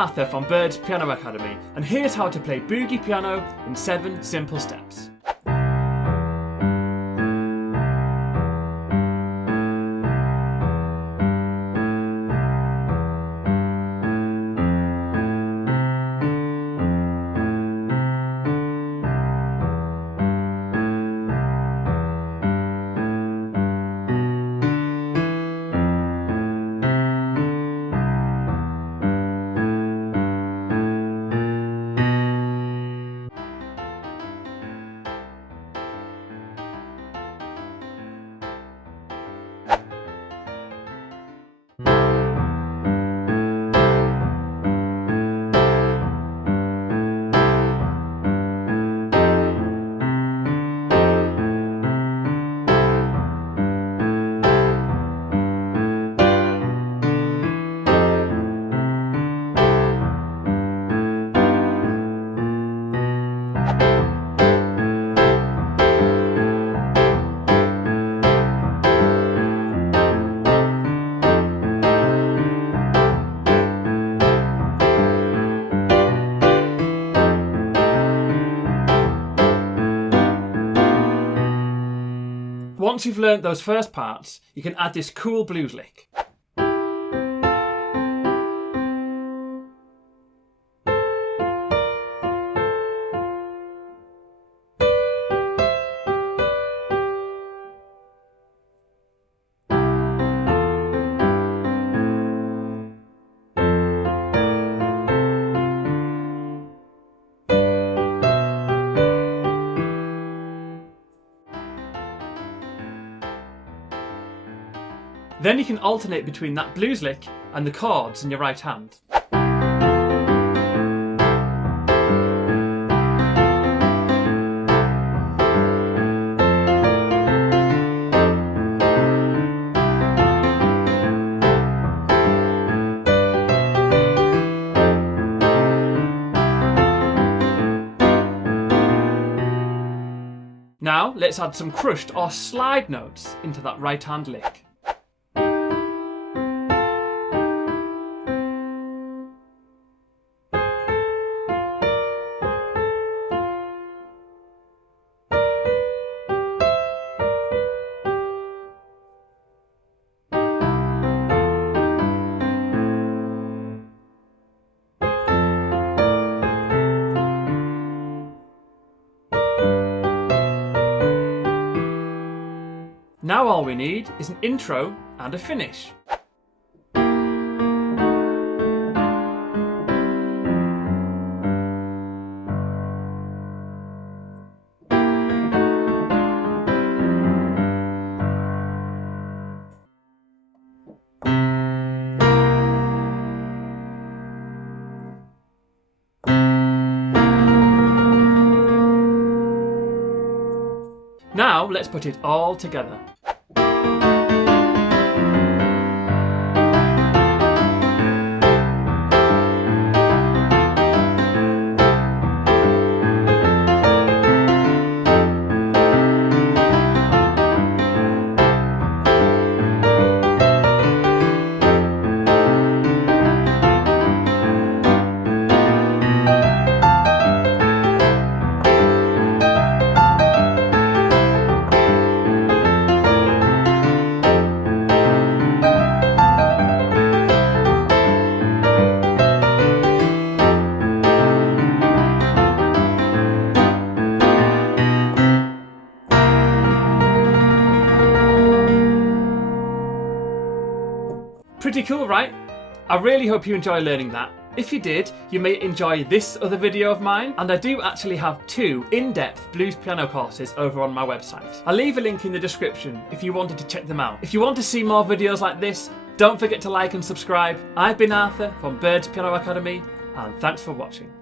Arthur from Bird's Piano Academy, and here's how to play boogie piano in 7 simple steps. Once you've learnt those first parts, you can add this cool blues lick. Then you can alternate between that blues lick and the chords in your right hand. Now let's add some crushed or slide notes into that right hand lick. Now all we need is an intro and a finish. Now let's put it all together. Pretty cool, right? I really hope you enjoy learning that. If you did, you may enjoy this other video of mine, and I do actually have 2 in-depth blues piano courses over on my website. I'll leave a link in the description if you wanted to check them out. If you want to see more videos like this, don't forget to like and subscribe. I've been Arthur from Bird's Piano Academy, and thanks for watching.